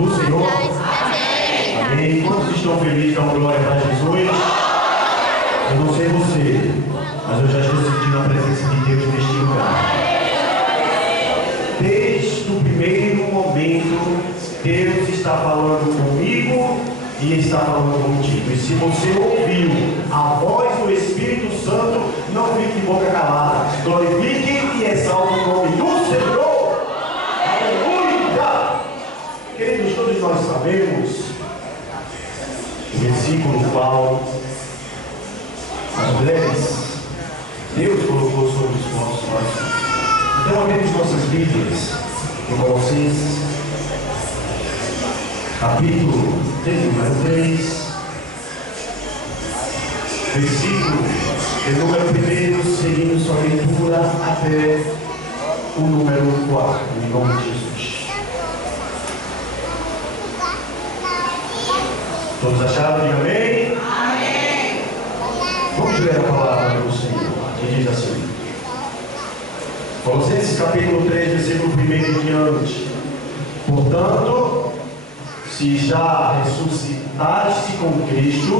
do Senhor? Amém. Quantos estão felizes, dão glória para Jesus? Eu não sei você, mas eu já estou sentindo a presença de Deus neste lugar. Desde o primeiro momento, Deus está falando comigo e está falando contigo. E se você ouviu a voz do Espírito Santo, não fique de boca calada. Glorifique e exalte o nome do Senhor. Aleluia! Queridos, todos nós sabemos o versículo qual as mulheres Deus colocou sobre os nossos olhos. Então abrimos nossas Bíblias em Colossenses, capítulo número 3, versículo número 1, seguindo sua leitura até o número 4, em nome de Jesus. Todos acharam? Diga amém? Amém. Vamos ler a palavra do Senhor, que diz assim. Colossenses capítulo 3, versículo 1 em diante. Portanto, se já ressuscitaste com Cristo,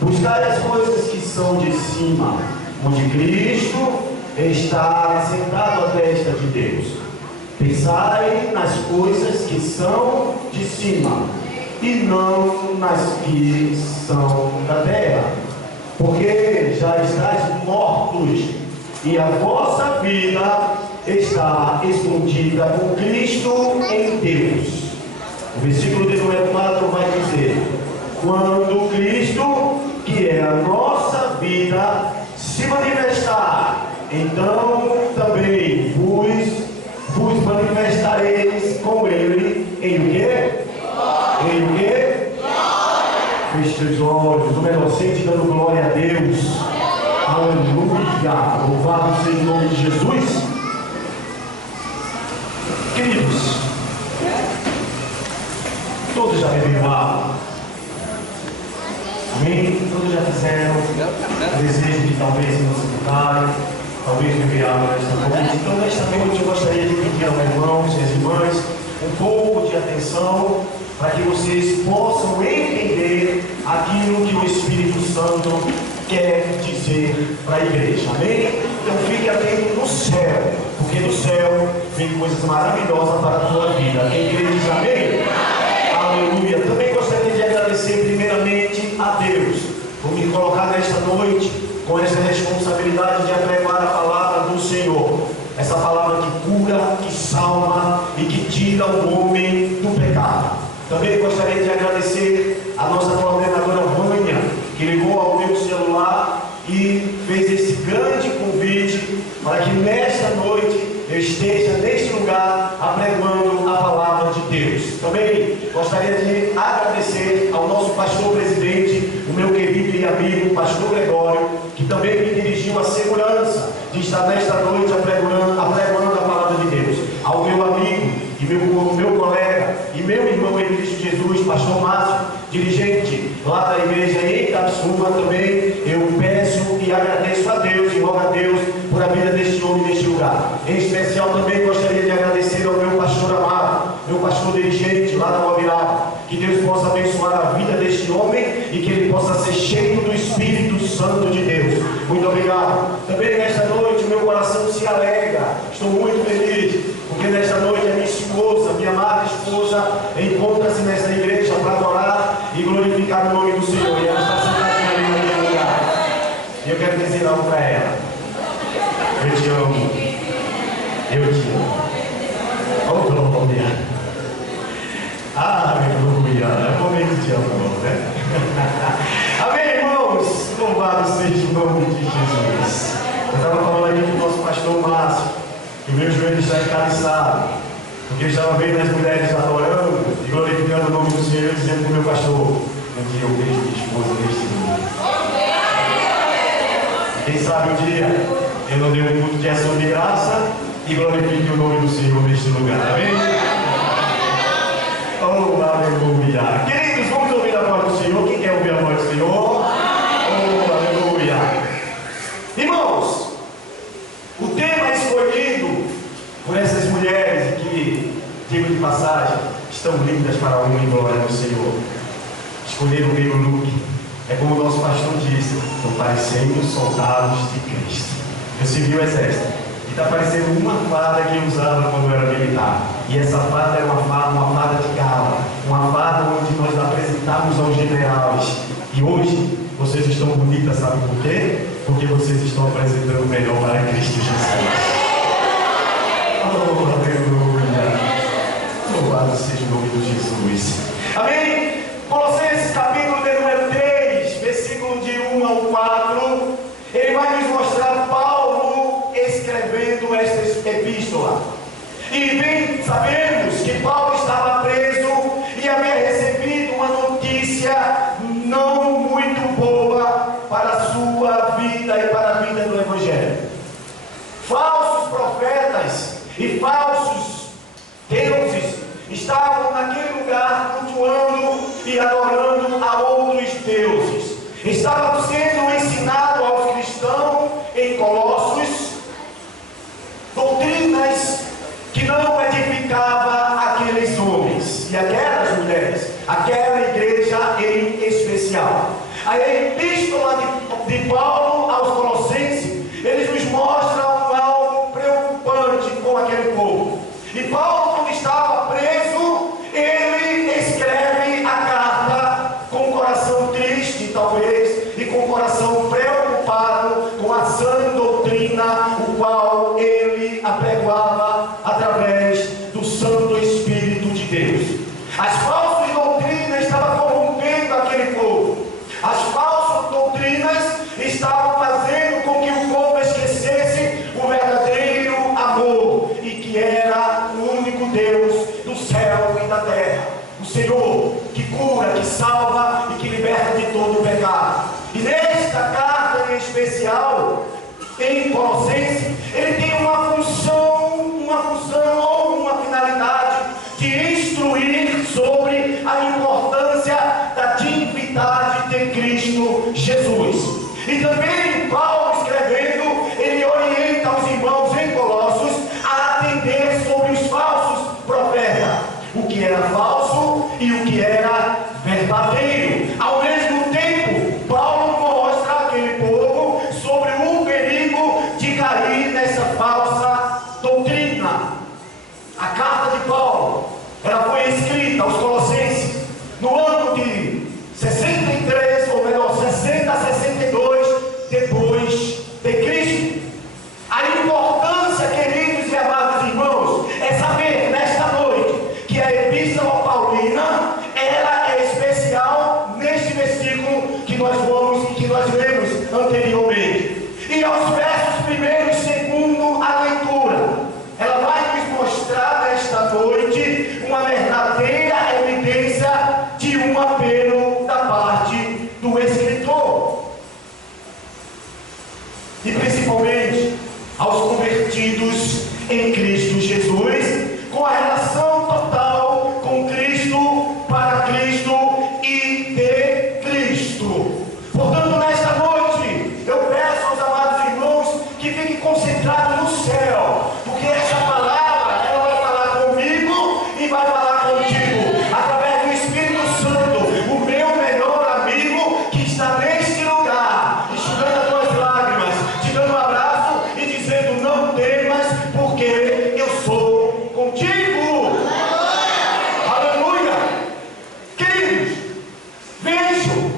buscai as coisas que são de cima, onde Cristo está sentado à destra de Deus. Pensai nas coisas que são de cima, e não nas que são da terra, porque já estáis mortos, e a vossa vida está escondida com Cristo em Deus. O versículo de número 4 vai dizer: quando Cristo, que é a nossa vida, se manifestar, então também vos manifestareis com Ele em o quê? Em o quê? Feche os olhos, o inocente dando glória a Deus. Aleluia! Louvado seja o nome de Jesus. Queridos, todos já beberam água? Amém? Todos já fizeram o desejo de talvez se santificarem, talvez beber água nesta noite. Então, nesta noite eu gostaria de pedir aos irmãos e às irmãs um pouco de atenção para que vocês possam entender aquilo que o Espírito Santo quer dizer para a igreja. Amém? Então fique atento no céu, porque no céu vem coisas maravilhosas para a tua vida. Quem crê diz amém? Aleluia. Também gostaria de agradecer primeiramente a Deus por me colocar nesta noite com essa responsabilidade de apregoar a palavra do Senhor. Essa palavra que cura, que salva e que tira o homem do pecado. Também gostaria de agradecer a nossa coordenadora Vânia, que ligou ao meu celular e fez esse grande convite para que nesta noite eu esteja neste lugar apregoando a palavra de Deus. Também gostaria de agradecer ao nosso pastor presidente, o meu querido e amigo pastor Gregório, que também me dirigiu a segurança de estar nesta noite apregoando a palavra de Deus. Ao meu amigo e meu colega e meu irmão em Cristo Jesus, pastor Márcio, dirigente lá da igreja em Itapsuma, também eu peço e agradeço a Deus e rogo a Deus por a vida deste homem neste lugar. Em especial também gostaria de agradecer ao meu pastor amado, meu pastor dirigente lá da Guabiraba. Que Deus possa abençoar a vida deste homem e que ele possa ser cheio do Espírito Santo de Deus. Muito obrigado. Também nesta noite o meu coração se alegra. Estou muito feliz, porque nesta noite a minha esposa, minha amada esposa, encontra-se nesta igreja para adorar e glorificar o nome do Senhor. E ela está sentada ali no meu lugar. E eu quero dizer algo para ela. Eu te amo. Eu te amo. Oh, glória. Aleluia. É o momento de amor, né? Amém, irmãos? Louvado seja o nome de Jesus. Eu estava falando aqui com o nosso pastor Márcio, que o meu joelho está encaliçado, porque eu estava vendo as mulheres adorando e glorificando o nome do Senhor, dizendo para o meu pastor: um dia eu vejo minha esposa neste mundo. Quem sabe um dia eu não dei um culto de ação de graça e glorifique o nome do Senhor neste lugar. Amém? Oh, aleluia. Queridos, vamos ouvir a voz do Senhor. Quem quer ouvir a voz do Senhor? Oh, aleluia. Irmãos, o tema escolhido por essas mulheres que, digo de passagem, estão lindas para a honra e glória do Senhor. Escolher o meio look. É como o nosso pastor disse, estão parecendo soldados de Cristo. Eu servi o exército. E está parecendo uma farda que eu usava quando eu era militar. E essa farda é uma farda de gala. Uma farda onde nós apresentamos aos generais. E hoje, vocês estão bonitas, sabe por quê? Porque vocês estão apresentando o melhor para Cristo Jesus. Oh, aleluia! Louvado seja o nome de Jesus. Amém? Colossenses capítulo de número 3, versículo de 1 ao 4. Ele vai nos mostrar Paulo escrevendo esta epístola. E bem sabemos que Paulo estava preso e havia recebido uma notícia não muito boa para a sua vida e para a vida do Evangelho. Falsos profetas e falsos deuses estavam naquele lugar cultuando e adorando a outros deuses. Estavam sendo ensinado aos cristãos em Colossos doutrinas que não edificava aqueles homens e aquelas mulheres, aquela igreja em especial. A epístola de Paulo aos Colossenses, eles nos mostram algo preocupante com aquele povo. E Paulo, quando estava preso, ele escreve a carta com o coração triste, talvez, e com o coração preocupado com a sã doutrina, o qual ele apregoava através do Santo Espírito de Deus. As falsas doutrinas estavam corrompendo aquele povo. As falsas doutrinas estavam fazendo com que o povo esquecesse o verdadeiro amor e que era o único Deus do céu e da terra, o Senhor que cura, que salva e que liberta de todo o pecado. E nesta carta em especial, em Colossenses, ele tem uma função ou uma finalidade de instruir sobre a importância da divindade de Cristo Jesus. E também Paulo escrevendo, ele orienta os irmãos em Colossos a atender sobre os falsos profetas, o que era falso e o que era verdadeiro. Ao mesmo tempo, Paulo mostra àquele povo sobre o perigo de cair nessa falsa doutrina. A carta de Paulo, ela foi escrita aos Colossenses no ano de 63, ou melhor, 60 a 62 depois de Cristo. A importância, queridos e amados irmãos, é saber nesta noite que a epístola paulina, ela é especial neste versículo que nós lemos anteriormente. E aos versos 1 e 2 a leitura, ela vai nos mostrar nesta noite uma verdadeira evidência de um apelo da parte do escritor. E principalmente aos convertidos em Cristo Jesus, com a relação total com Cristo, para Cristo e de Cristo. Portanto, nesta noite, eu peço aos amados irmãos que fiquem concentrados no céu, porque essa palavra, ela vai falar comigo e vai falar contigo, através do Espírito Santo, o meu melhor amigo que está neste lugar, enxugando as tuas lágrimas, te dando um abraço e dizendo: não temas, porque eu sou contigo. Aleluia! Queridos, vejam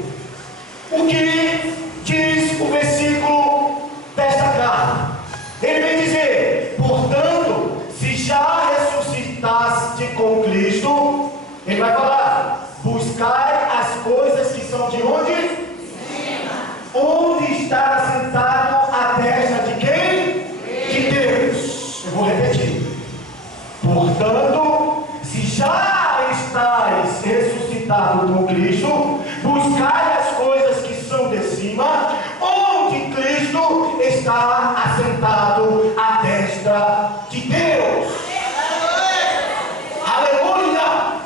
o que diz o versículo desta carta. Ele vem dizer: portanto, se já ressuscitaste com Cristo, ele vai falar: buscai as coisas que são de onde? Onde está assentado a destra de quem? De Deus. Eu vou repetir. Portanto, se já estáis ressuscitado com Cristo, buscai as coisas que são de cima, onde Cristo está assentado à destra de Deus. Aleluia!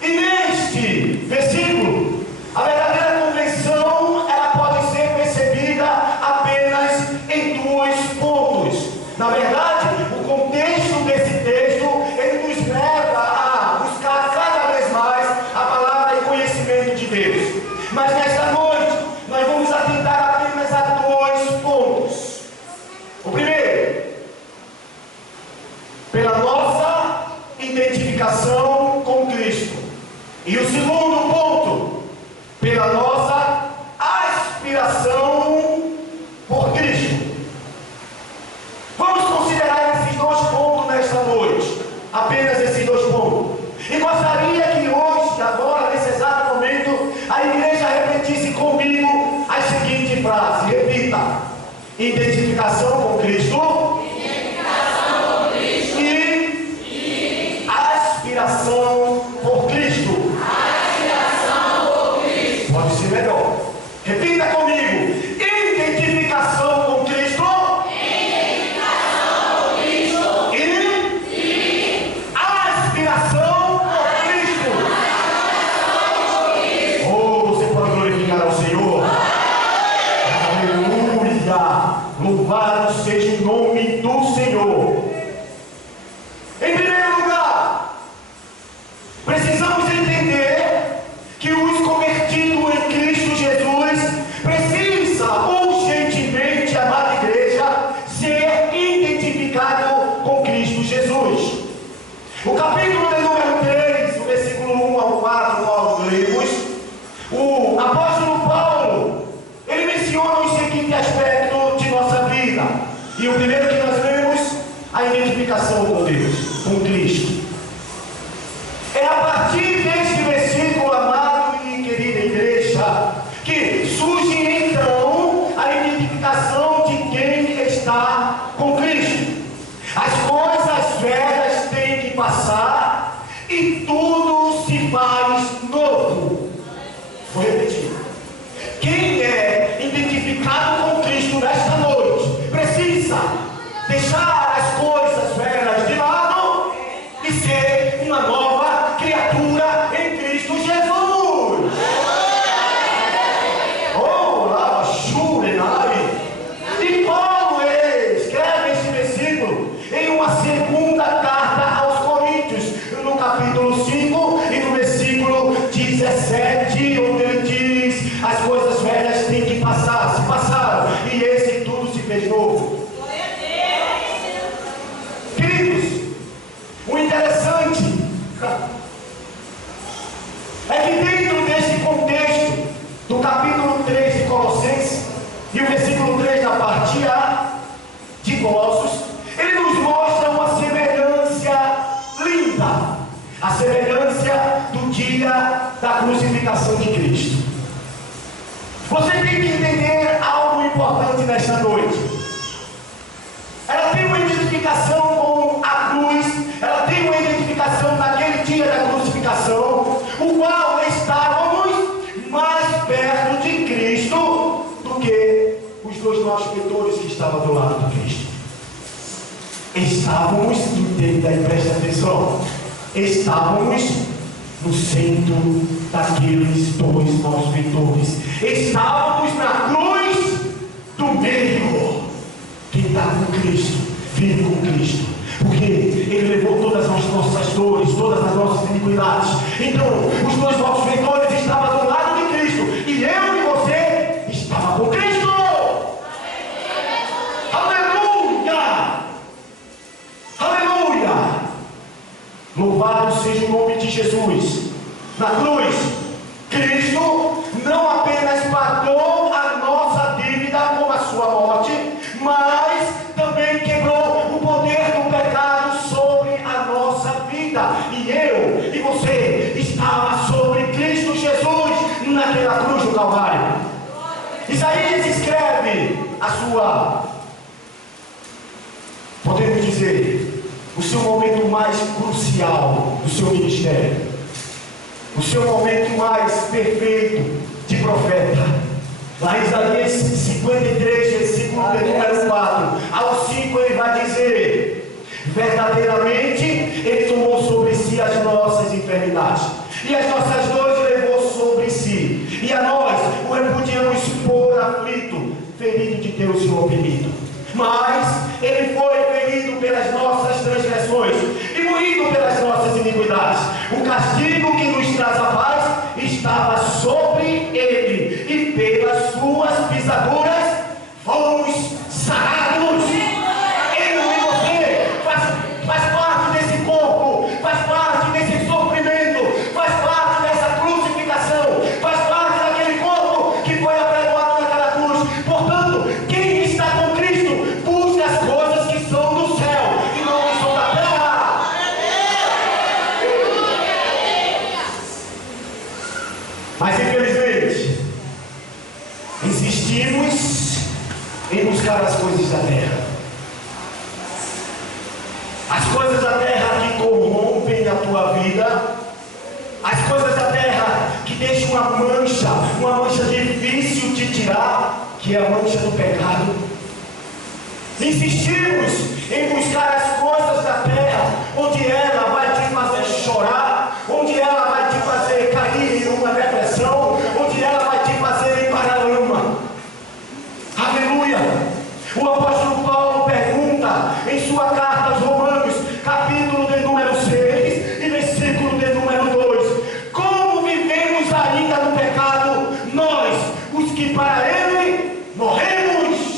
E neste versículo, a verdadeira convenção, ela pode ser percebida apenas em dois pontos. Na verdade, o contexto desse texto, ele nos leva a buscar E o segundo ponto, pela nossa aspiração por Cristo. Vamos considerar esses dois pontos nesta noite. Apenas esses dois pontos. E gostaria que hoje, agora, nesse exato momento, a igreja repetisse comigo a seguinte frase. Repita: identificação com Cristo. Identificação com Cristo. E aspiração por Cristo. Aspiração por Cristo. Pode ser melhor. Repita comigo: identificação com Cristo. Identificação com Cristo. E aspiração por Cristo. Aspiração por Cristo. Oh, você pode glorificar ao Senhor. Aleluia. Louvado seja o nome do Senhor. Em primeiro lugar, precisamos entender que os convertidos em Cristo Jesus precisam urgentemente, amada igreja, ser identificado com Cristo Jesus. O capítulo de número 3, o versículo 1 ao 4, nós lemos, o apóstolo Paulo, ele menciona o seguinte aspecto de nossa vida. E o primeiro que nós vemos, a identificação com Deus, com Cristo. É a partir deste versículo, amado e querida igreja, que surge então a identificação de quem está com Cristo. As coisas velhas têm que passar e tudo se faz novo. Vou repetir. Quem é identificado com Cristo nesta noite precisa deixar as coisas velhas de lado e ser uma nova criatura em Cristo Jesus. Oh, lá, Shurenai. E Paulo escreve esse versículo em uma segunda carta aos Coríntios, no capítulo 5 e no versículo 17, onde ele diz: as coisas velhas têm que passar, se passaram, e esse tudo se fez novo. Queridos, o interessante é que dentro desse contexto do capítulo 3 de Colossenses e o versículo 3 da parte A de Colossos, ele nos mostra uma semelhança linda, a semelhança do dia da crucificação de Cristo. Você tem que entender algo importante nesta noite. Ela tem uma identificação com a cruz, ela tem uma identificação naquele dia da crucificação, o qual estávamos mais perto de Cristo do que os dois malfeitores que estavam do lado de Cristo. Estávamos, presta atenção, estávamos no centro daqueles dois malfeitores. Estávamos na cruz do meio. Quem está com Cristo, vive com Cristo, porque Ele levou todas as nossas dores, todas as nossas iniquidades. Então, os dois malfeitores estavam do lado de Cristo, e eu e você estava com Cristo. Aleluia! Aleluia! Louvado seja o nome de Jesus. Na cruz, Cristo não apenas pagou a nossa dívida com a sua morte, mas também quebrou o poder do pecado sobre a nossa vida. E eu e você estava sobre Cristo Jesus naquela cruz do Calvário. Isaías escreve a sua, podemos dizer, o seu momento mais crucial do seu ministério, o seu momento mais perfeito de profeta. Lá em Isaías 53, versículo número 4 ao 5, ele vai dizer: verdadeiramente Ele tomou sobre si as nossas enfermidades, e as nossas dores levou sobre si, e a nós o repudiamos por aflito, ferido de Deus e oprimido. Mas Ele foi ferido pelas nossas transgressões e moído pelas nossas iniquidades. O castigo que nos traz a paz estava sobre Ele, e pelas suas pisaduras fomos sarados. Eu e você faz parte desse corpo, faz parte desse sofrimento, faz parte dessa Mas infelizmente, insistimos em buscar as coisas da terra. As coisas da terra que corrompem a tua vida, as coisas da terra que deixam uma mancha difícil de tirar, que é a mancha do pecado. Insistimos em buscar as coisas da terra, onde ela vai te fazer chorar, onde ela vai te fazer cair em uma depressão, onde ela vai te fazer ir para a lama. Aleluia! O apóstolo Paulo pergunta em sua carta aos Romanos, capítulo de número 6 e versículo de número 2: como vivemos ainda no pecado, nós, os que para ele morremos?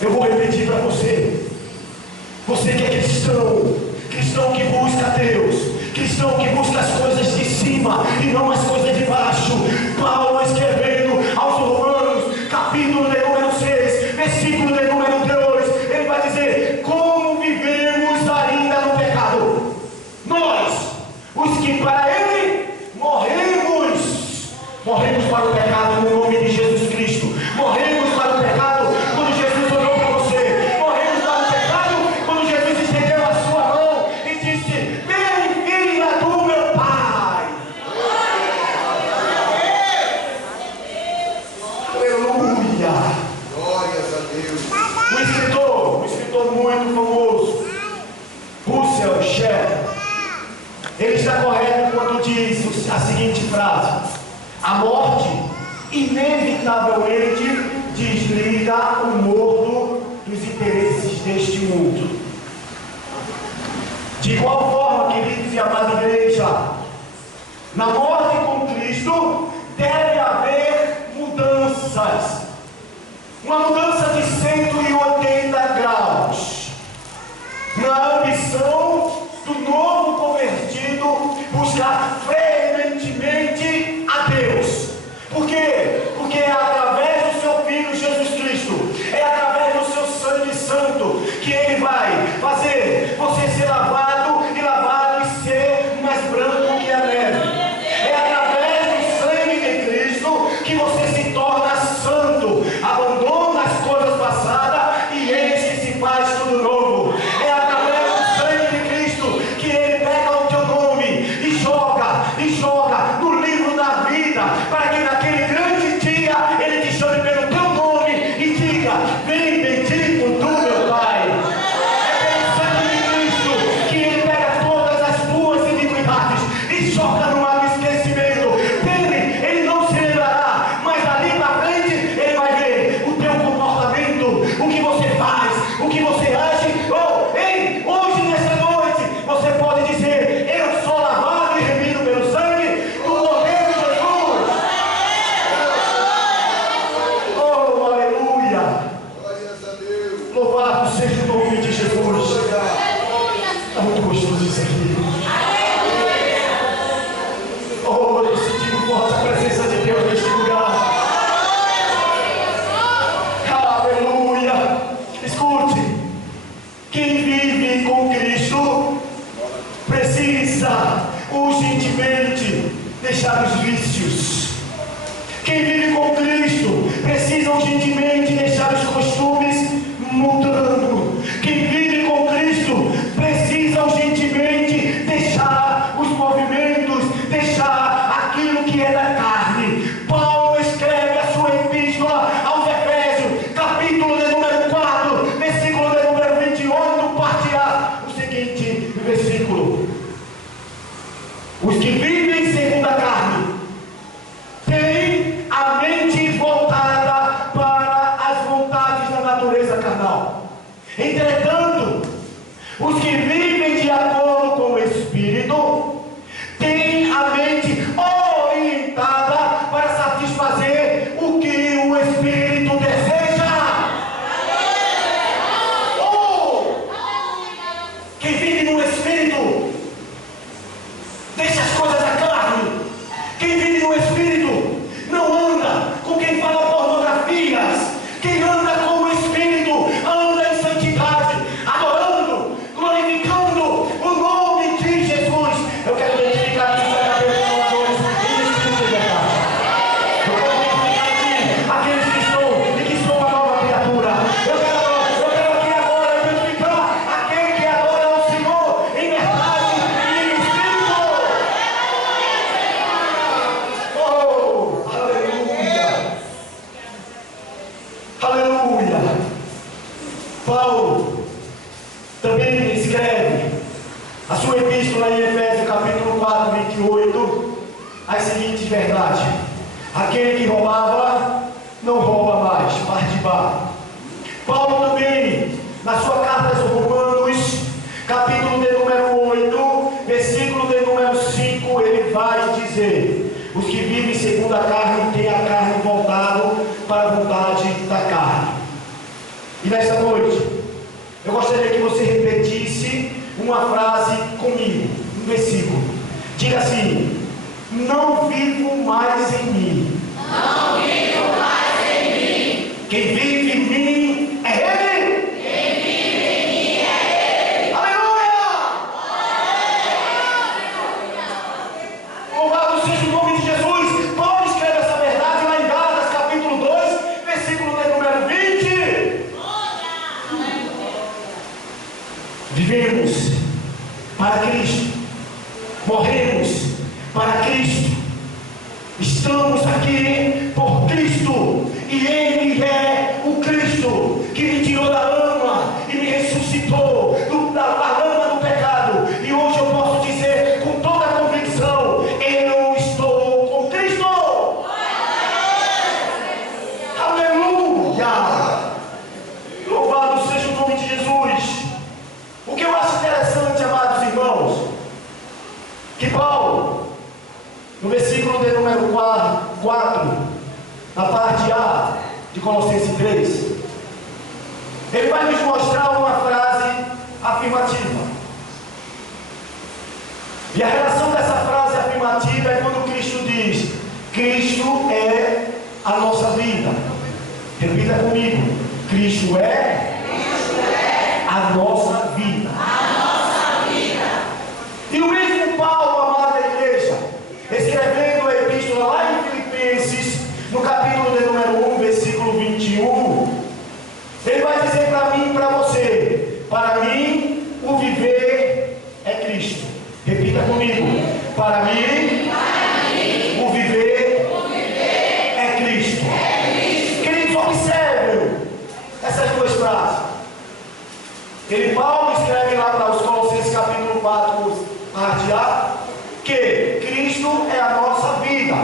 Eu vou repetir para você. Você que é cristão, cristão que busca Deus, cristão que busca as coisas de cima e não as coisas de baixo. Paulo escrevendo aos Romanos, capítulo de número 6, versículo de número 2, ele vai dizer: como vivemos ainda no pecado, nós, os que para ele morremos para o pecado no nome de Jesus Cristo, morremos para o pecado quando Jesus olhou para você, morremos para o pecado quando Jesus estendeu a sua mão e disse: vem, filha do meu Pai. Aleluia! Glórias a Deus. Um escritor muito famoso, Russell Shedd, ele está correto quando diz a seguinte frase: a morte inevitavelmente desliga o morto dos interesses deste mundo. De igual forma, queridos e amada igreja, na morte com Cristo deve haver mudanças. Uma mudança de 180 graus. Na ambição do novo convertido buscar veementemente a Deus. Por quê? Porque é através do seu Filho Jesus Cristo, é através do seu sangue santo, que Ele vai fazer você ser lavado e ser mais branco que a neve. É através do sangue de Cristo que você se torna santo, abandona as coisas passadas e eis que se faz tudo novo. É através do sangue de Cristo que Ele pega o teu nome e joga no livro da vida, para que naquele grande dia Ele te chame pelo teu nome e diga: vem, bendito tu meu Pai. É pelo sangue de Cristo que Ele pega todas as tuas iniquidades e joga no mar do esquecimento dele. Ele não se lembrará, mas ali para frente Ele vai ver o teu comportamento, o que você faz, o que você age. Ei, hoje nessa noite você pode dizer: eu sou lavado e remido pelo sangue do Cordeiro de Jesus. Oh, aleluia! Glórias a Deus. Louvado seja o nome de Jesus. Está muito gostoso isso aqui. Oh, eu senti forte a presença de Deus neste lugar. Aleluia! Escute, quem vive com Cristo precisa urgentemente deixar os vícios. Quem vive com Cristo precisa urgentemente deixar os costumes mudando. Quem vive com Cristo precisa urgentemente deixar os movimentos, deixar aquilo que é da carne. Paulo escreve a sua epístola aos Efésios, capítulo de número 4, versículo de número 28, parte A, o seguinte versículo: os que vivem segundo a carne têm a mente voltada para as vontades da natureza carnal. Entretanto, os que vivem de acordo com o Espírito têm a mente orientada para satisfazer o que o Espírito deseja. Quem vive no Espírito deixa as coisas da carne. sua epístola em Efésios capítulo 4, 28, as seguintes verdades: aquele que roubava, não rouba mais, parte de bar. Paulo também, na sua carta aos Romanos, capítulo de número 8, versículo de número 5, ele vai dizer: os que vivem segundo a carne têm a carne voltado para a vontade da carne. E nesta noite, eu gostaria que você repetisse uma frase comigo, um versículo. Diga assim: não vivo mais em mim. Não vivo mais em mim. Quem vive em mim é Ele. Quem vive em mim é Ele. Aleluia! Louvado seja o nome de Jesus. Paulo escreve essa verdade lá em Gálatas capítulo 2, versículo de número 20. Vivemos para Cristo, morremos para Cristo, estamos aqui por Cristo, e Ele é o Cristo que me tirou da lama e me ressuscitou da lama do pecado. E hoje eu posso dizer com toda a convicção: eu estou com Cristo. Aleluia! Louvado seja o nome de Jesus. O que eu acho interessante, amados irmãos, que Paulo, no versículo de número 4, na parte A de Colossenses 3, ele vai nos mostrar uma frase afirmativa. E a relação dessa frase afirmativa é quando Cristo diz: Cristo é a nossa vida. Repita comigo: Cristo é a nossa vida. E o mesmo Paulo, amada igreja, escrevendo a epístola lá em Filipenses, no capítulo de número 1, versículo 21, ele vai dizer para mim e para você: para mim o viver é Cristo. Repita comigo: para mim o viver é Cristo. Queridos, observem essas duas frases. Paulo escreve lá para os Colossenses capítulo 4, parte A, que Cristo é a nossa vida.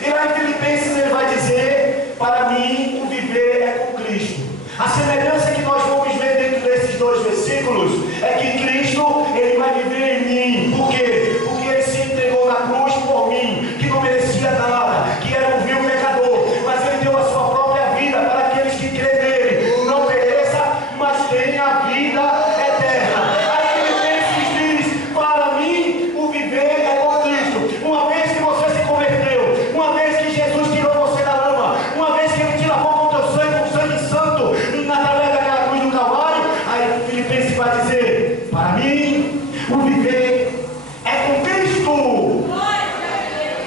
E lá em Filipenses ele vai dizer: para mim o viver é com Cristo. A semelhança que nós vamos ver dentro desses dois versículos é que Cristo, ele vai viver em mim. Por quê? Porque ele se entregou na cruz por mim, que não merecia nada, que era um vil pecador, mas ele deu a sua própria vida para aqueles que crêem nele, não pereça, mas tenha a vida eterna. Aí Filipenses diz: para mim o viver é com Cristo. Uma vez que você se converteu, uma vez que Jesus tirou você da lama, uma vez que ele te lavou com o teu sangue, com o sangue santo, através daquela cruz do Calvário, aí Filipenses vai dizer: para mim o viver é com Cristo.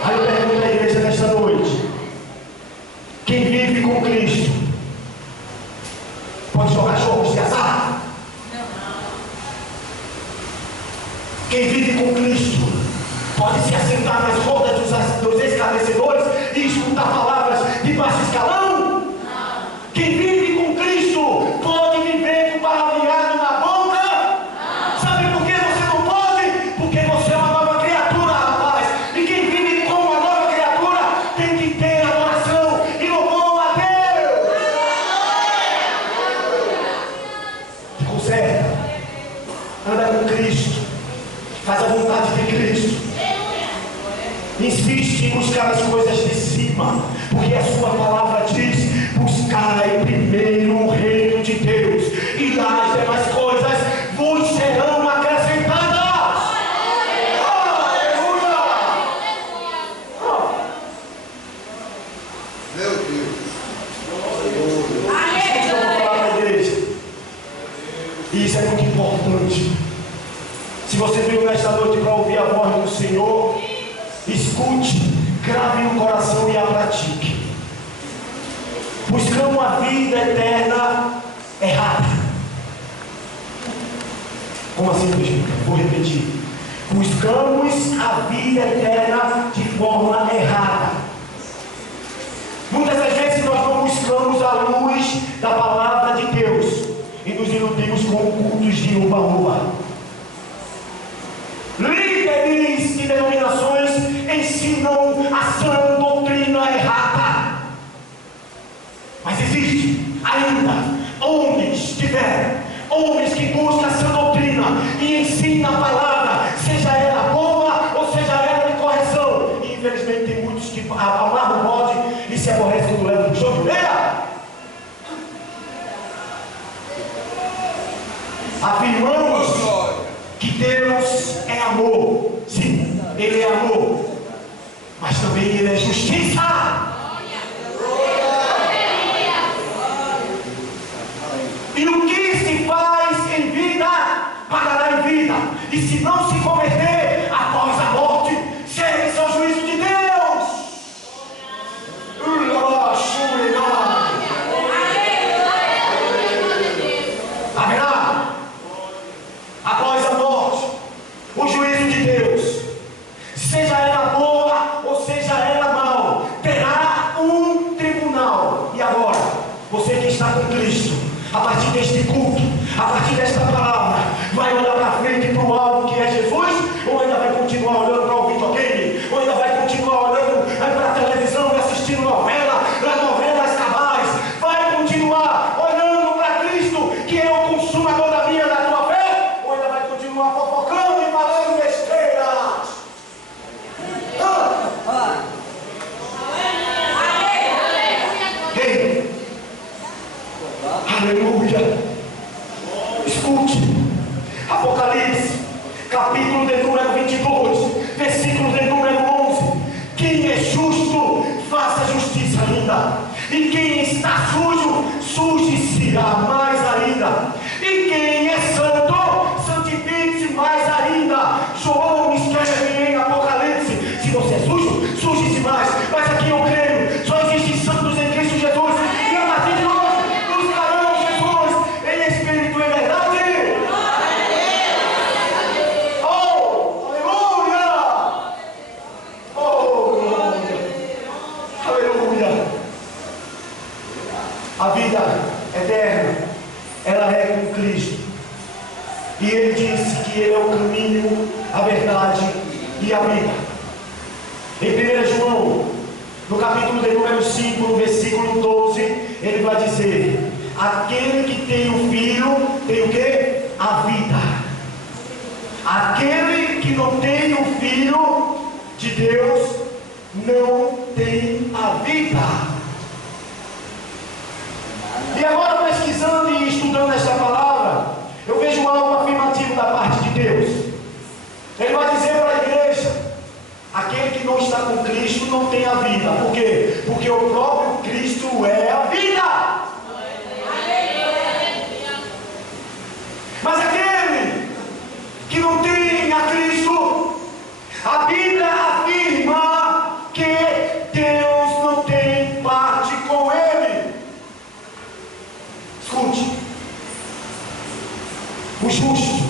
Aí eu pergunto à igreja nesta noite: quem vive com Cristo pode jogar jogos de azar? Quem vive com Cristo pode se assentar nas rodas dos escarnecedores e escutar palavras de baixo escalão? Quem vive com Cristo pode viver com o palavreado na boca? Sabe por que você não pode? Porque você é uma nova criatura, rapaz. E quem vive como uma nova criatura tem que ter adoração e louvor a Deus. Te conserta, anda com Cristo, faz a vontade de Cristo. Insiste em buscar as coisas de cima, porque a sua palavra diz: buscai primeiro o reino de Deus, e as demais coisas vos serão acrescentadas. Aleluia! Meu Deus. Isso que eu vou falar para a igreja. E isso é muito importante. Se você veio nesta noite para ouvir a voz do Senhor, escute, grave no coração e a pratique. Buscamos a vida eterna errada. Como assim, bispo? Vou repetir. Buscamos a vida eterna de forma errada. Muitas das vezes nós não buscamos a luz da palavra de Deus e nos iludimos com cultos de uba-uba. denominações ensinam a sã doutrina errada. Mas existe ainda homens de fé, homens que buscam a sã doutrina e ensinam a palavra, seja ela boa ou seja ela de correção. E infelizmente tem muitos que amarram o bode e se aborrecem do lado do show de ovelha. Afirmamos que Deus é amor. Sim, Ele é amor, mas também Ele é justiça. E o que se faz em vida, pagará em vida. E se não se converter após a morte, segue ao juízo de Deus. Haverá, após a morte, o juízo de Deus. Seja ela boa ou seja ela mal, terá um tribunal. E agora, você que está com Cristo, a partir deste culto, a partir desta palavra, vai olhar para frente para o alvo que é Jesus, ou ainda vai continuar olhando para o videogame, ou ainda vai continuar olhando para a televisão e assistindo novelas cabais, vai continuar olhando para Cristo, que é o consumador da minha, da tua fé, ou ainda vai continuar fofocando e falando besteiras? Ei! Aleluia! Escute, Apocalipse, capítulo de número 22, versículo de número 11. Quem é justo, faça justiça ainda, e quem está sujo, suje-se-á mais ainda, e quem é santo, santifique-se mais ainda. João escreve em Apocalipse: se você é sujo, suje-se mais. Mas aqui eu creio, só existem santos em Cristo Jesus, e a partir de hoje buscarão Jesus em espírito e verdade. Oh, aleluia! Oh, glória! Aleluia! A vida eterna, ela é com Cristo. E Ele disse que Ele é o caminho, a verdade e a vida. Em 1 João, no capítulo de número 5, no versículo 12, Ele vai dizer: aquele que tem o Filho, tem o quê? A vida. Aquele que não tem o Filho de Deus, não tem a vida. E agora, pesquisando e estudando esta palavra, eu vejo algo afirmativo da parte de Deus. Ele vai dizer para a igreja: aquele que não está com Cristo não tem a vida. Por quê? Porque o próprio Cristo é a vida. Mas aquele que não tem a Cristo, a Bíblia afirma que Deus não tem parte com ele. Escute: o justo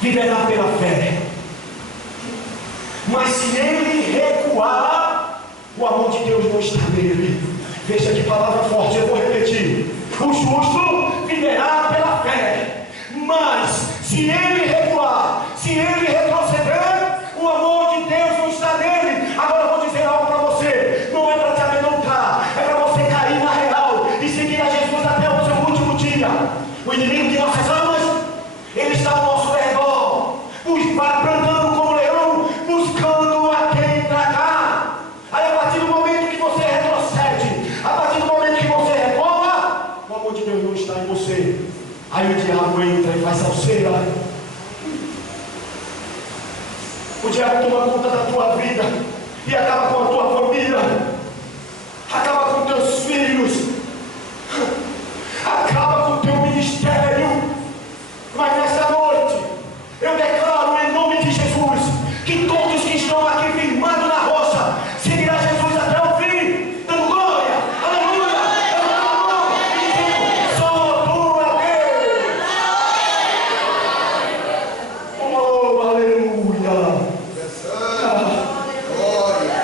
viverá pela fé, mas se ele recuar, o amor de Deus não está nele. Veja que palavra forte, eu vou repetir: o justo viverá pela fé, mas se ele recuar, se ele retroceder, o amor de Deus não está nele. Agora eu vou dizer algo para você: não é para te amedrontar, é para você cair na real e seguir a Jesus até o seu último dia. O inimigo de nossas almas, ele está ao nosso redor, brandando como leão, buscando a quem tragar. Aí a partir do momento que você retrocede, a partir do momento que você reforma, o amor de Deus não está em você. Aí o diabo entra e faz salseira. O diabo toma conta da tua vida e acaba com a tua família, acaba com teus filhos, acaba com o teu ministério. Mas nesta noite eu declaro em nome de Jesus que todos que estão aqui firmados na rocha seguirão Jesus até o fim, dando glória, aleluia, aleluia, só tu é Deus. Oh, aleluia. Glória.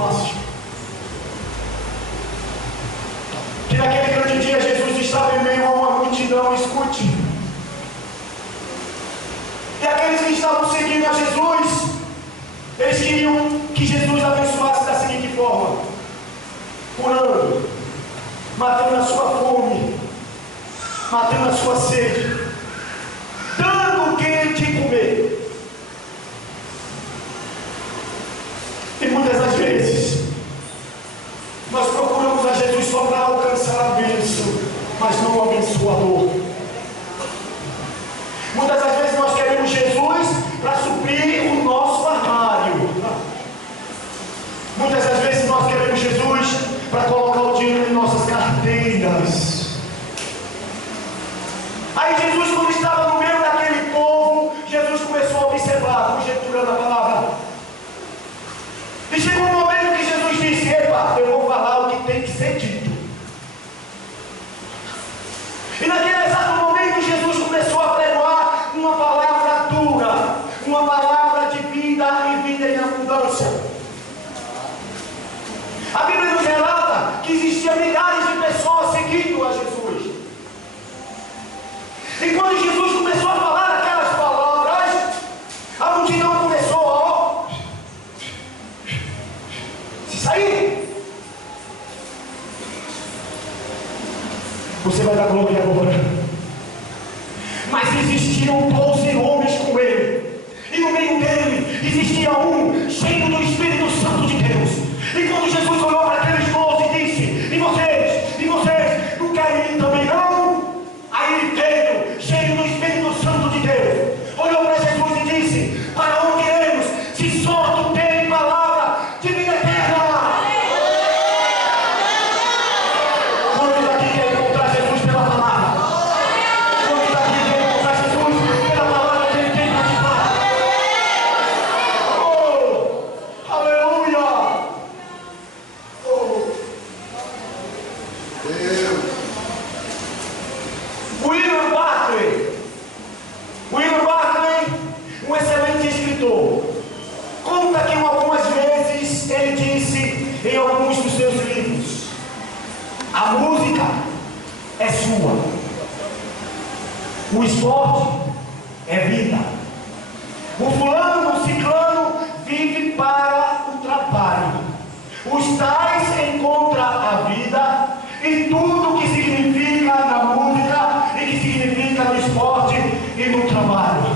Márcio. Que naquele grande dia Jesus estava em meio a uma multidão, escute. E aqueles que estavam seguindo a Jesus, eles queriam que Jesus abençoasse da seguinte forma: curando, matando a sua fome, matando a sua sede, dando o que de comer. E muitas das vezes nós procuramos a Jesus só para alcançar a bênção, mas não o abençoador. Muitas das vezes nós queremos Jesus para suprir o nosso armário. Muitas das vezes nós queremos Jesus para colocar o dinheiro em nossas carteiras. Aí Jesus, quando estava no meio daquele povo, Jesus começou a observar, conjecturando a palavra. E chegou um momento que Jesus disse: epa, eu vou falar o que tem que ser dito. E naquele exato momento Jesus começou a pregoar uma palavra dura, uma palavra de vida e vida em abundância. A Bíblia nos relata que existiam milhares de pessoas seguindo a Jesus. E quando Jesus começou a falar aquelas palavras, a multidão começou a se sair. Você vai dar glória agora. Mas existiam 12 homens com ele, e no meio dele existia um cheio do Espírito Santo de Deus. E quando Jesus olhou para aqueles 12 e disse: e vocês, não querem ir também não? Aí ele veio, cheio do Espírito Santo de Deus, olhou para Jesus e disse: para onde iremos, se só tu tens palavra de vida eterna? Quantos aqui querem encontrar Jesus pela palavra? Quantos aqui querem encontrar Jesus pela palavra que ele tem para te dar? Oh, aleluia! Oh, Deus. William Barclay, um excelente escritor, conta que algumas vezes ele disse em alguns dos seus livros: a música é sua, o esporte é vida, o fulano, o ciclano vive para o trabalho, os tais encontram a vida, e tudo que significa na música e que significa no esporte e no trabalho.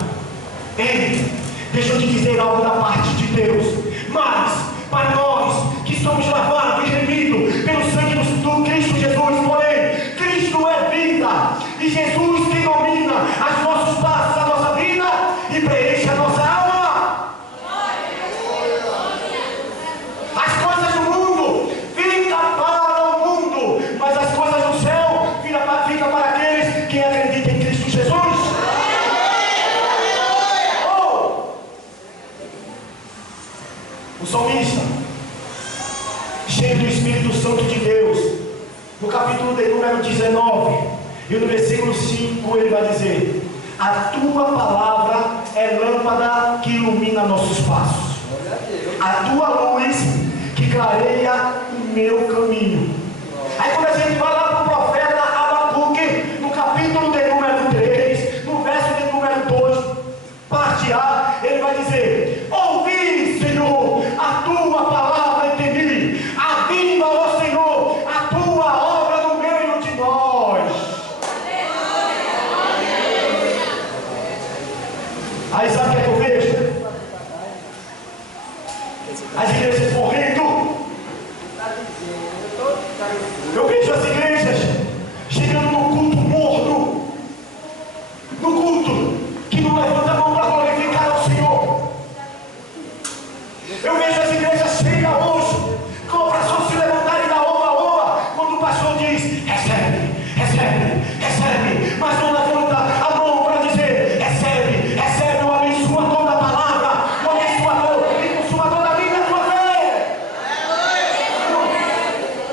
Ei, deixa eu te dizer algo da parte de Deus. Mas para nós que somos lavados e remidos pelo sangue do Cristo Jesus, porém Cristo é vida, e Jesus que domina os nossos passos, a nossa vida, e preenche a nossa alma. As coisas do mundo ficam para o mundo, mas as coisas do céu ficam para aqueles que acreditam em Cristo Jesus. Oh! O salmista, cheio do Espírito Santo de Deus, no capítulo de número 19 e no versículo 5, ele vai dizer: a tua palavra é lâmpada que ilumina nossos passos, a tua luz que clareia o meu caminho. Aí quando a gente vai lá para o profeta Abacuque, no capítulo de número 3, no verso de número 2, parte A, ele vai dizer: ouvi, Senhor, a tua palavra entre mim, aviva, ó Senhor, a tua obra no meio de nós. Aí sabe o que é que eu vejo? As igrejas morrendo. Eu vejo as igrejas chegando no culto morno, no culto que não levanta a mão para glorificar o Senhor. Eu vejo as igrejas cheias hoje, com para só se levantarem da oba, quando o pastor diz: recebe, recebe, recebe, mas não levanta a mão para dizer: recebe, recebe o abençoador da palavra, o abençoador e consumador da vida da tua fé.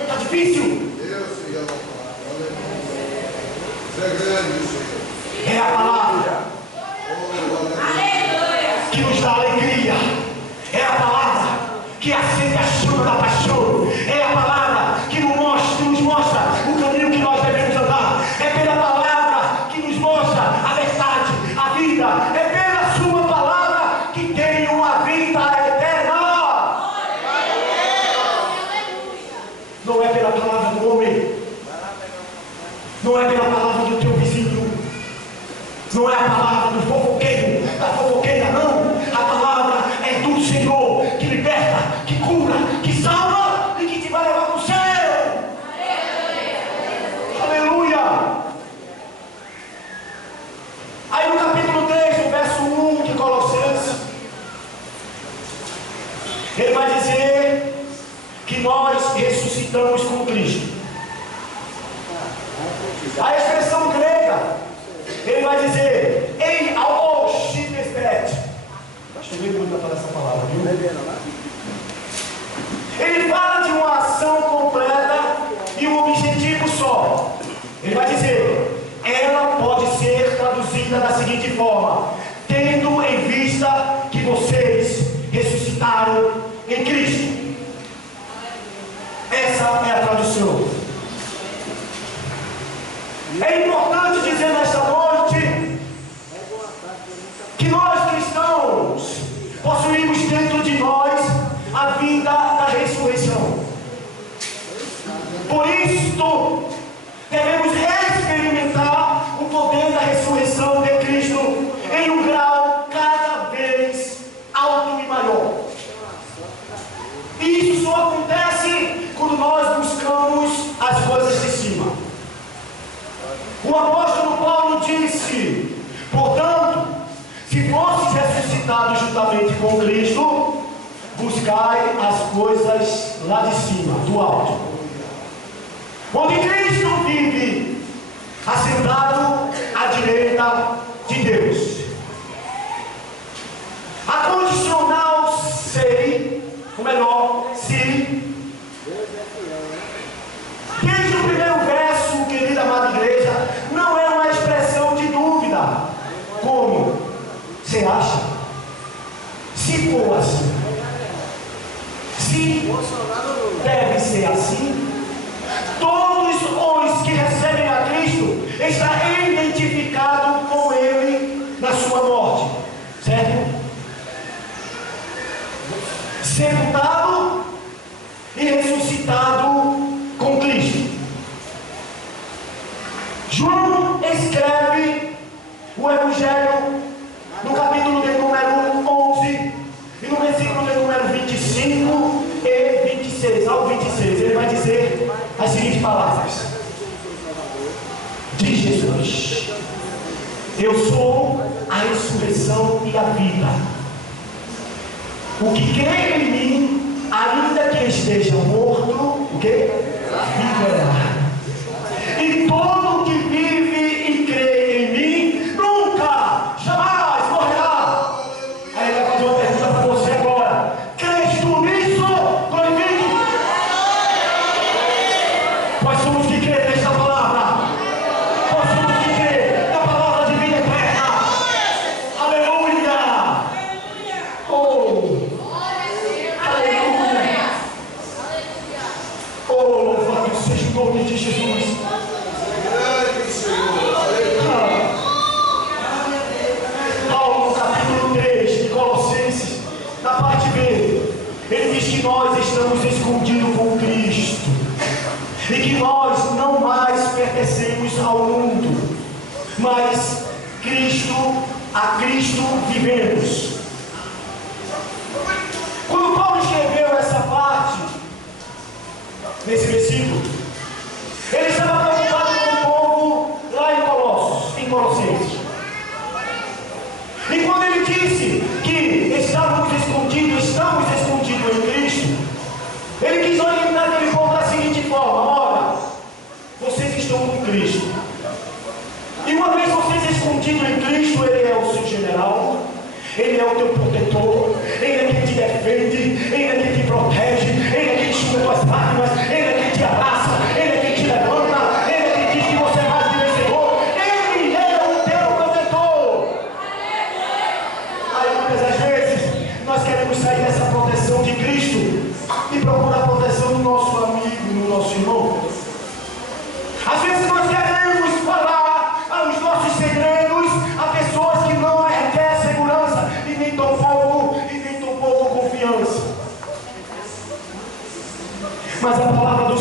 Está difícil? Deus, Senhor. Aleluia. Isso é grande, Senhor. É a palavra Oh, aleluia. que nos dá alegria, é a palavra que acende a chama da paixão. Não é pela palavra do teu vizinho. Não é a palavra do fofoqueiro, da fofoqueira, não. A palavra é do Senhor, que liberta, que cura, que salva e que te vai levar para o céu. Aleluia. Aí no capítulo 3, no verso 1 de Colossenses, ele vai dizer que nós ressuscitamos com Cristo. A expressão grega, ele vai dizer, em almoshitesbet. Acho que muito para falar essa palavra, viu? Ele fala de uma ação completa e um objetivo só. Ele vai dizer, ela pode ser traduzida da seguinte forma: tendo em vista que vocês ressuscitaram em Cristo. Essa é a tradução. É importante dizer nesta noite que nós cristãos possuímos dentro de nós a vida da ressurreição. Por isso, devemos experimentar o poder da ressurreição de Cristo em um grau cada vez alto e maior. E isso só acontece quando nós buscamos as coisas de cima. O apóstolo Paulo disse, portanto, se fosses ressuscitados juntamente com Cristo, buscai as coisas lá de cima, do alto, onde Cristo vive, assentado à direita de Deus. A condicional sei, ou melhor, se, desde o primeiro verso, querida amada igreja, não é uma expressão de dúvida. Como? Você acha? Se for assim, se deve ser assim, todos os que recebem a Cristo estão identificados com Ele na sua morte, certo? Sepultado e ressuscitado com Cristo. João escreve o Evangelho no capítulo de número 11 e no versículo de número 25 e 26 ao 26. Ele vai dizer as seguintes palavras: diz Jesus, eu sou a ressurreição e a vida. O que crê em mim, ainda que esteja morto, o quê? Viverá. E todo que vive e crê em mim, nunca, jamais morrerá. Aí ele vai fazer uma pergunta para você agora: crês tu nisso? Glorifique. Nós somos que crê nesta palavra. Nós somos que crê na palavra de vida eterna. Aleluia. Oh. Oh, louvado seja o nome de Jesus. Paulo, no capítulo 3 de Colossenses, na parte B, ele diz que nós estamos escondidos com Cristo e que nós não mais pertencemos ao mundo, mas a Cristo vivemos. Quando Paulo escreveu essa parte, nesse versículo, ele estava preocupado com o povo lá em Colossenses. E quando ele disse que estamos escondidos em Cristo, ele quis orientar aquele povo da seguinte forma: ora, vocês estão com Cristo. E uma vez vocês escondidos em Cristo, Ele é o seu general, Ele é o teu protetor, Ele é quem te defende, Ele é quem te protege, Ele é quem enxuga tuas lágrimas, Ele é quem te abraça, Ele é quem te levanta, Ele é quem diz que você é mais que vencedor, Ele é o teu protetor. Aí muitas das vezes nós queremos sair dessa proteção de Cristo e procurar a proteção do nosso amigo, do nosso irmão. Às vezes nós queremos falar os nossos segredos a pessoas que não requerem segurança e nem tão pouco confiança. Mas a palavra do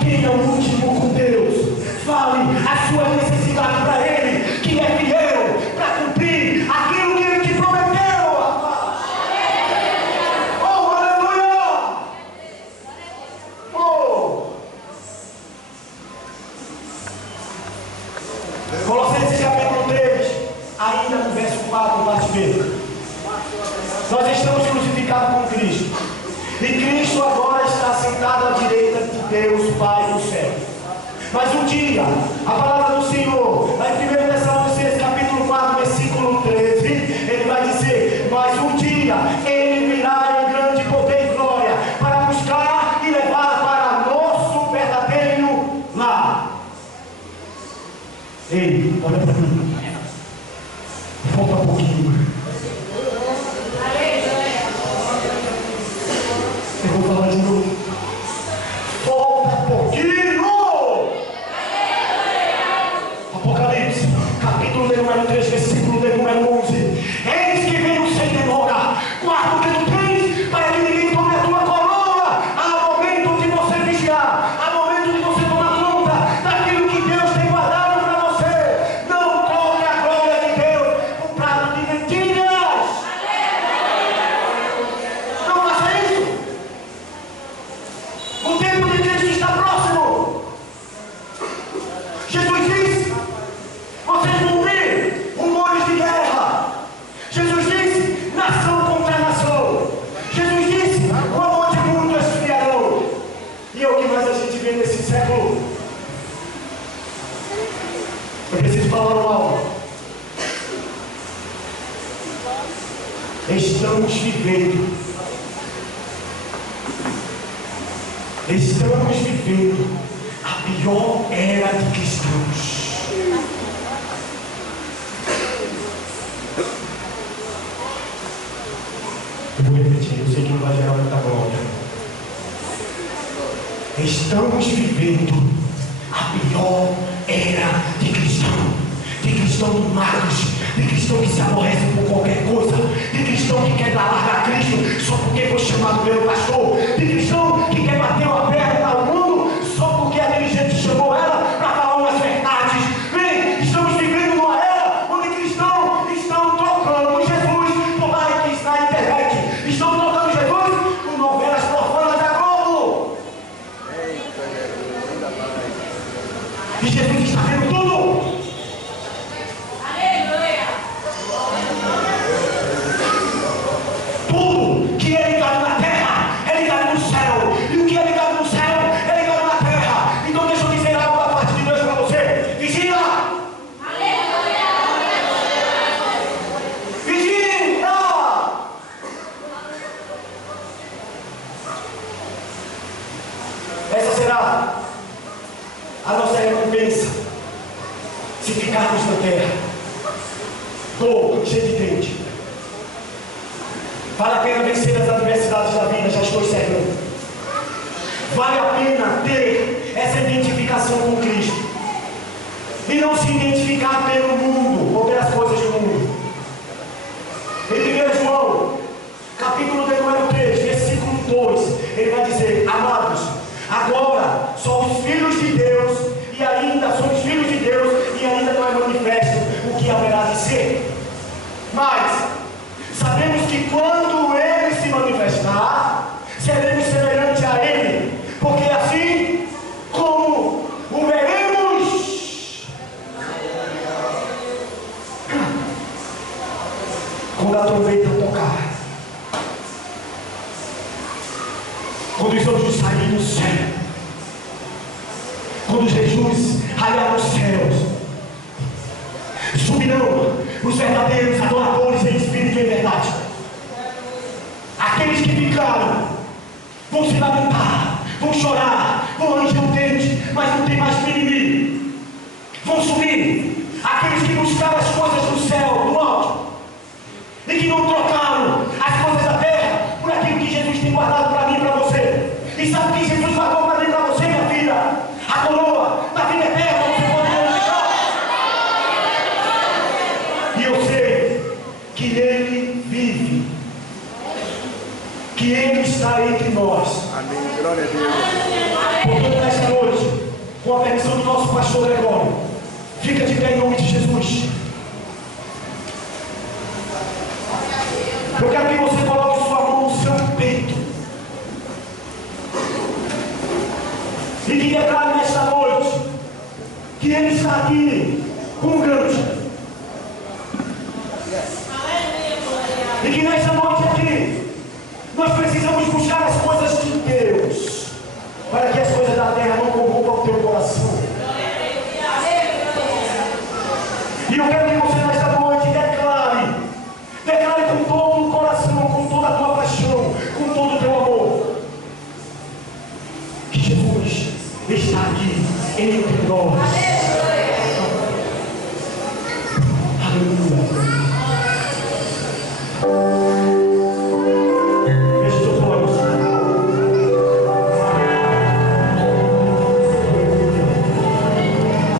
Tenha um último com Deus. Fale a sua necessidade para Ele, que é fiel para cumprir aquilo que Ele te prometeu. Oh, aleluia! Oh! Colossenses capítulo 3, ainda no verso 4, parte B. Nós estamos crucificados com Cristo. E Cristo agora está sentado à direita de Deus Pai no céu. Mas um dia, a palavra do Senhor, lá em 1 Tessalonicenses capítulo 4, versículo 13, ele vai dizer: mas um dia ele virá em grande poder e glória para buscar e levar para nosso verdadeiro lar. Ei, olha para mim. Falta um pouquinho. Eu vou falar de novo. Falta pouquinho. Apocalipse, capítulo de número 3, versículo de número 11. Eis que venho sem demora. Guarda o que tu tens, para que ninguém tome a tua coroa. Há momento de você vigiar, há momento de você tomar conta daquilo que Deus tem guardado para você. Não tome a glória de Deus com prato de mentiras. Não faça isso. O tempo de Cristo está próximo. Jesus disse: vocês vão ver rumores de guerra. Jesus disse: nação contra nação. Jesus disse: o amor de mundo esfriarão. E é o que mais a gente vê nesse século. Eu preciso falar algo. Estamos vivendo a pior era de cristãos. Eu vou repetir, eu sei que não vai gerar muita glória. Estamos vivendo a pior era de cristão. De cristão magos, de cristão que se aborrece por qualquer coisa, de cristão que quer dar larga a Cristo só porque foi chamado pelo pastor, de cristão que quer bater uma perna ao mundo só porque a dirigente chamou ela para falar umas verdades. Vem, estamos vivendo uma era onde cristãos estão trocando Jesus por likes na internet, estão trocando Jesus por novelas profanas da Globo. E Jesus está vendo tudo. Tudo que é ligado na terra é ligado no céu, e o que é ligado no céu é ligado na terra. Então deixa eu dizer algo da parte de Deus para você. Vigia! Vigia! Essa será a nossa recompensa se ficarmos na terra. Dor, cheio de dente. Vale a pena vencer as adversidades da vida, já estou encerrando. Vale a pena ter essa identificação com Cristo. E não se identificar pelo mundo ou pelas coisas do mundo. Em 1 João, capítulo de número 3, versículo 2, ele vai dizer: amados, agora somos filhos de Deus e ainda somos filhos de Deus e ainda não é manifesto o que haverá de ser. Mas sabemos que quando Ele se manifestar, seremos semelhantes a Ele, porque assim como o veremos, quando a trombeta tocar, quando os anjos saírem no céu, quando Jesus raiar nos céus, subirão os verdadeiros adoradores em espírito e em verdade. Aqueles que ficaram vão se lamentar, vão chorar, vão ranger o dente, mas não tem mais mimimi. Vão subir aqueles que buscaram as coisas do céu, do alto, e que não trocaram as coisas da terra por aquilo que Jesus tem guardado para mim e para você. E sabe o que Jesus guardou para mim e para você, minha filha? A coroa da vida eterna. Você pode verificar. E eu sei que Ele vive, que Ele está entre nós. Amém. Glória a Deus. Portanto, nesta noite, com a permissão do nosso pastor Gregório, fica de pé em nome de Jesus. Eu quero que você coloque sua mão no seu peito e que declare nesta noite que Ele está aqui com grande. E que nesta noite aqui nós precisamos buscar as coisas de Deus, para que as coisas da terra não corrompam o teu coração. E eu quero que você nesta noite declare com todo o coração, com toda a tua paixão, com todo o teu amor, que Jesus está aqui entre nós.